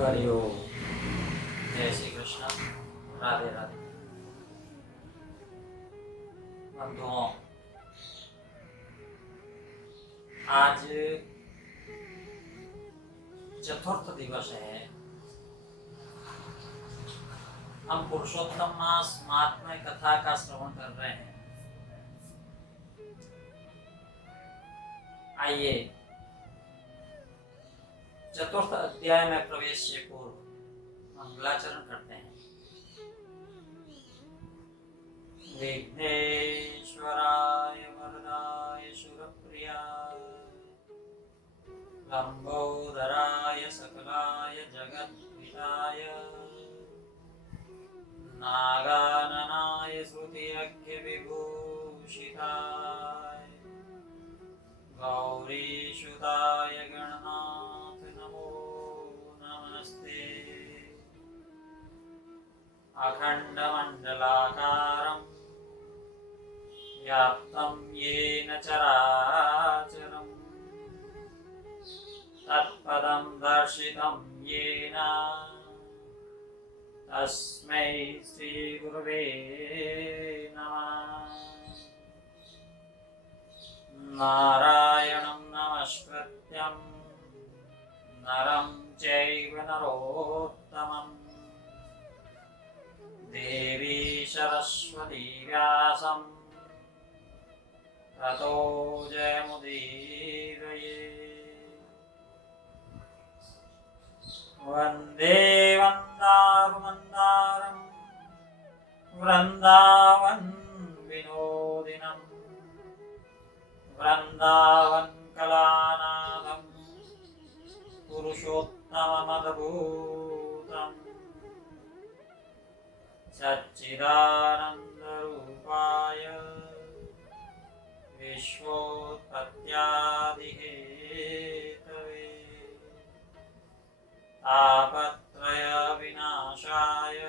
हरिओम। जय श्री कृष्ण। राधे राधे। बंधुओं, आज चतुर्थ दिवस है। हम पुरुषोत्तम मास महात्म्य कथा का श्रवण कर रहे हैं। आइए चतुर्थ अध्याय में प्रवेश से पूर्व मंगलाचरण करते हैं। विघ्नेश्वराय वरदाय सुरप्रियाय लंबोदराय सकलाय जगद्विताय नागाननाय श्रुतियज्ञ विभूषिताय गौरीसुताय गणनाथ नमो नमस्ते। अखण्डमण्डलाकारं व्याप्तं येन चराचरं तत्पदं दर्शितं येन तस्मै श्रीगुरवे नमः। नारायणं नमस्कृत्यं नरं चैव नरोत्तमं देवी सरस्वती व्यासं ततो जयमुदीरये। वन्दे वन्दारुमन्दारं वृन्दावन विनोदिनं वृन्दावन कलानादं पुरुषोत्तममद्भुतं सच्चिदानन्दरूपाय विश्वोत्पत्त्यादिहेतवे तापत्रयविनाशाय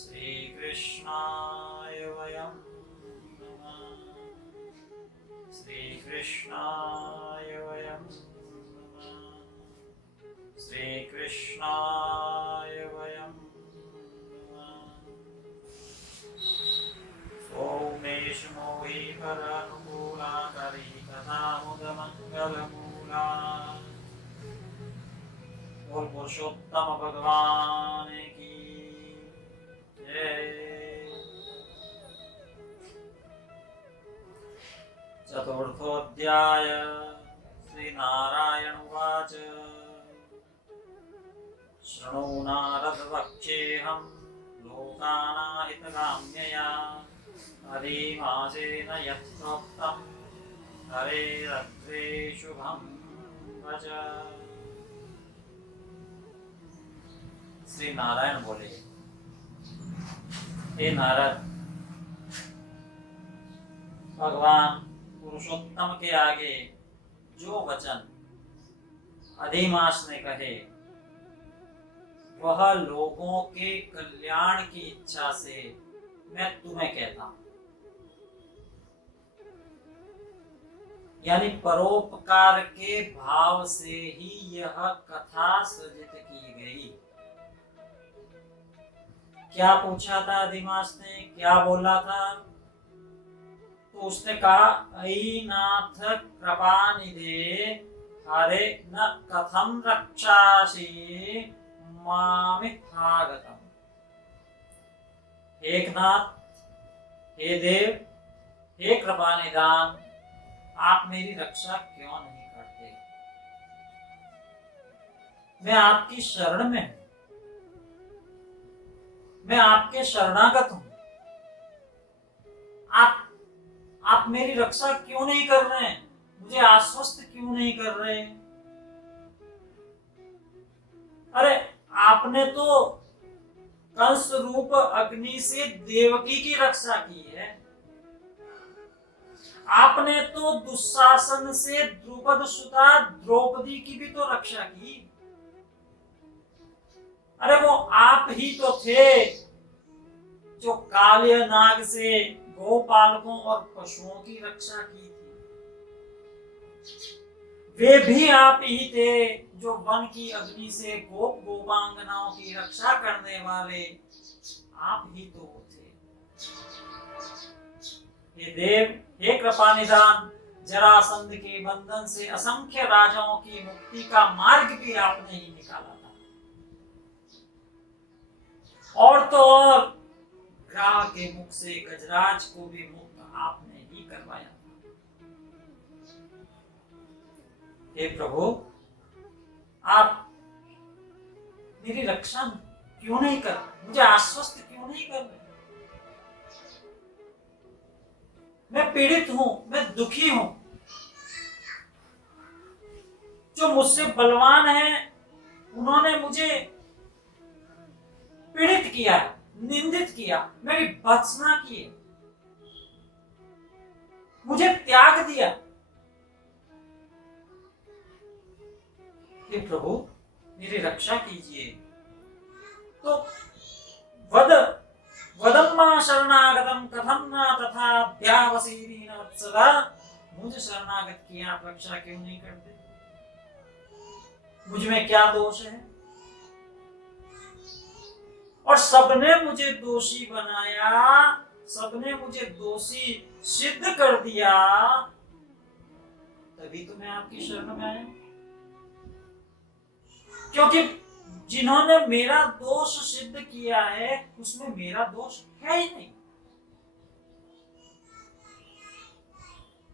श्रीकृष्णाय वयं नमः। श्रीकृष्णाय वयं नमः। श्रीकृष्णाय वयं नमः। सोमेश मोहि परनुकूलाकरी कथामुदमङ्गलमूला। बोल पुरुषोत्तम भगवान की जय। चतुर्थोऽध्याय। श्री नारायण उवाच। शृणु नारद वक्ष्येऽहं लोकानाहितकाम्यया अधिमासेन यत्प्रोक्तं हरेरग्रे शुभं वच। श्री नारायण बोले, हे नारद, भगवान पुरुषोत्तम के आगे जो वचन अधिमास ने कहे वह लोगों के कल्याण की इच्छा से मैं तुम्हें कहता हूं। यानी परोपकार के भाव से ही यह कथा सृजित की गई। क्या पूछा था अधिमास ने, क्या बोला था? तो उसने कहा, अयि नाथ कृपानिधे हरे न कथम रक्षासि मामिथागतम। हे नाथ, हे देव, हे कृपानिधान, आप मेरी रक्षा क्यों नहीं करते? मैं आपकी शरण में हूं, मैं आपके शरणागत हूं। आप मेरी रक्षा क्यों नहीं कर रहे हैं? मुझे आश्वस्त क्यों नहीं कर रहे हैं? अरे आपने तो कंस रूप अग्नि से देवकी की रक्षा की है। आपने तो दुशासन से द्रुपद सुता द्रौपदी की भी तो रक्षा की। अरे वो आप ही तो थे जो काले नाग से गोपालकों और पशुओं की रक्षा की थी। वे भी आप ही थे जो वन की अग्नि से गोप गोपांगनाओं की रक्षा करने वाले आप ही तो थे। हे देव, हे कृपा निधान, जरासंध के बंधन से असंख्य राजाओं की मुक्ति का मार्ग भी आपने ही निकाला था। और तो और ग्राह के मुख से गजराज को भी मुक्त आपने ही करवाया था। हे प्रभु, आप मेरी रक्षा क्यों नहीं कर रहे? मुझे आश्वस्त क्यों नहीं कर रहे? मैं पीड़ित हूं, मैं दुखी हूं। जो मुझसे बलवान है उन्होंने मुझे पीड़ित किया, निंदित किया, मेरी भत्सना की, मुझे त्याग दिया। हे प्रभु, मेरी रक्षा कीजिए। तो वदम्मा शरणागतम कथम न तथा द्यावसीरीन वत्सला, मुझे शरणागत की आप रक्षा क्यों नहीं करते? मुझ में क्या दोष है? और सबने मुझे दोषी बनाया, सबने मुझे दोषी सिद्ध कर दिया, तभी तो मैं आपकी शरण में आया। क्योंकि जिन्होंने मेरा दोष सिद्ध किया है उसमें मेरा दोष है ही नहीं।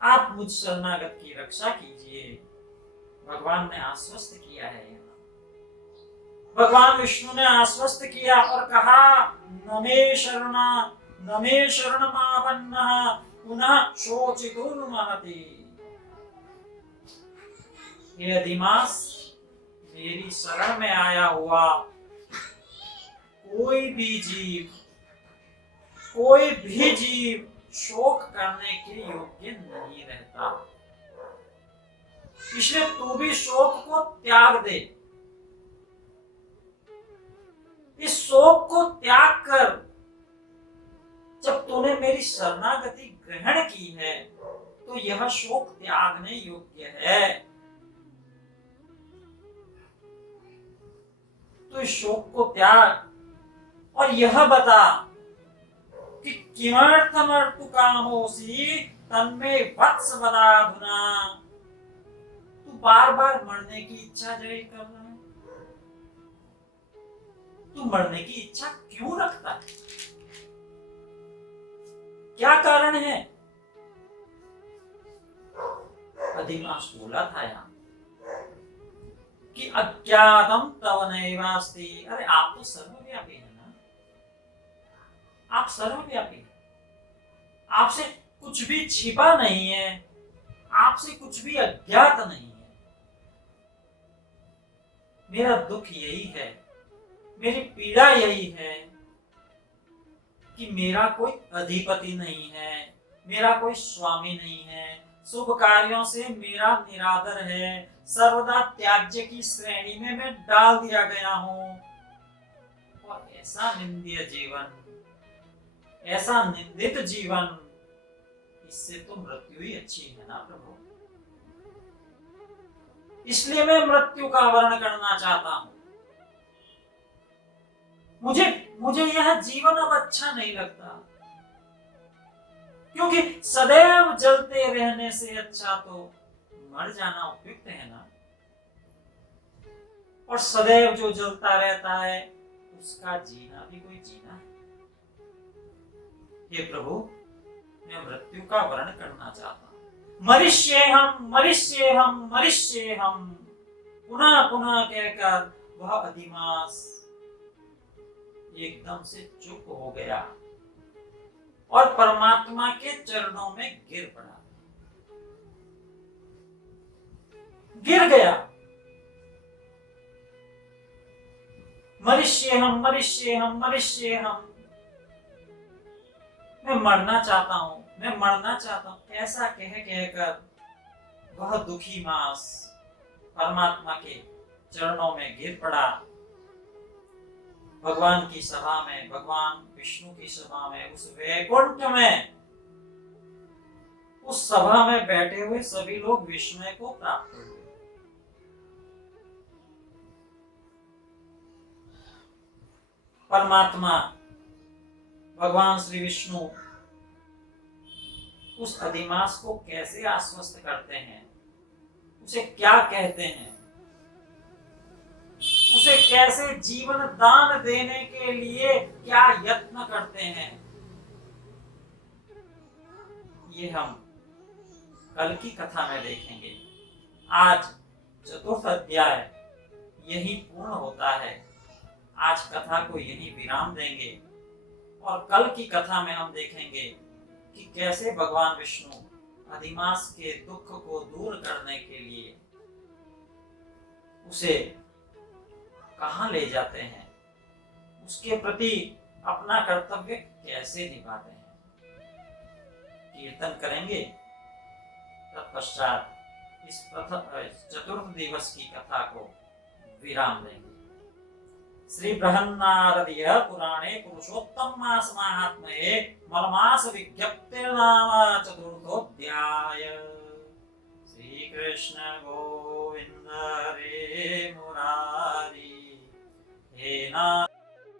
आप मुझ शरणागत की रक्षा कीजिए। भगवान ने आश्वस्त किया है। भगवान विष्णु ने आश्वस्त किया और कहा, न मे शरणमापन्नः पुनः शोचितुर्महति। हे अधिमास, मेरी शरण में आया हुआ कोई भी जीव शोक करने के योग्य नहीं रहता। इसलिए तू भी शोक को त्याग दे। इस शोक को त्याग कर जब तूने मेरी शरणागति ग्रहण की है तो यह शोक त्यागने योग्य है। तो इस शोक को त्याग और यह बता कि किमर्थमर्तु कामोसी तन्मे वत्स वदाधुना। तू बार बार मरने की इच्छा जाहिर कर रहा है। तू मरने की इच्छा क्यों रखता है? क्या कारण है? अधिमास बोला था यहाँ कि अज्ञातम तव नैवास्ति। अरे आप तो सर्वव्यापी है ना, आप सर्वव्यापी हैं। आपसे कुछ भी छिपा नहीं है, आपसे कुछ भी अज्ञात नहीं है। मेरा दुख यही है, मेरी पीड़ा यही है कि मेरा कोई अधिपति नहीं है, मेरा कोई स्वामी नहीं है, शुभ कार्यों से मेरा निरादर है, सर्वदा त्याज्य की श्रेणी में मैं डाल दिया गया हूं। और ऐसा निंद्य जीवन, ऐसा निंदित जीवन, इससे तो मृत्यु ही अच्छी है ना प्रभु। इसलिए मैं मृत्यु का वर्ण करना चाहता हूं। मुझे यह जीवन अब अच्छा नहीं लगता, क्योंकि सदैव जलते रहने से अच्छा तो मर जाना उपयुक्त है ना। और सदैव जो जलता रहता है उसका जीना भी कोई जीना है। हे प्रभु, मैं मृत्यु का वर्ण करना चाहता हूं। मरिष्येहम मरिष्येहम मरिष्येहम, पुनः पुनः कहकर वह अधिमास एकदम से चुप हो गया और परमात्मा के चरणों में गिर पड़ा, गिर गया। मरिष्येहम मरिष्येहम मरिष्येहम, मैं मरना चाहता हूं, मैं मरना चाहता हूं, ऐसा कहकर वह दुखी मास परमात्मा के चरणों में गिर पड़ा। भगवान की सभा में, भगवान विष्णु की सभा में, उस वैकुंठ में, उस सभा में बैठे हुए सभी लोग विस्मय को प्राप्त हुए। परमात्मा भगवान श्री विष्णु उस अधिमास को कैसे आश्वस्त करते हैं, उसे क्या कहते हैं, उसे कैसे जीवन दान देने के लिए क्या यत्न करते हैं, ये हम कल की कथा में देखेंगे। आज चतुर्थ अध्याय यही पूर्ण होता है। आज कथा को यही विराम देंगे और कल की कथा में हम देखेंगे कि कैसे भगवान विष्णु अधिमास के दुख को दूर करने के लिए उसे कहाँ ले जाते हैं, उसके प्रति अपना कर्तव्य कैसे निभाते हैं। कीर्तन करेंगे, तत्पश्चात इस चतुर्थ दिवस की कथा को विराम देंगे। श्री बृहन्नारदीय पुराणे पुरुषोत्तम मास महात्म्ये मलमास विज्ञप्तिर्नाम चतुर्थोऽध्याय। श्री कृष्ण गो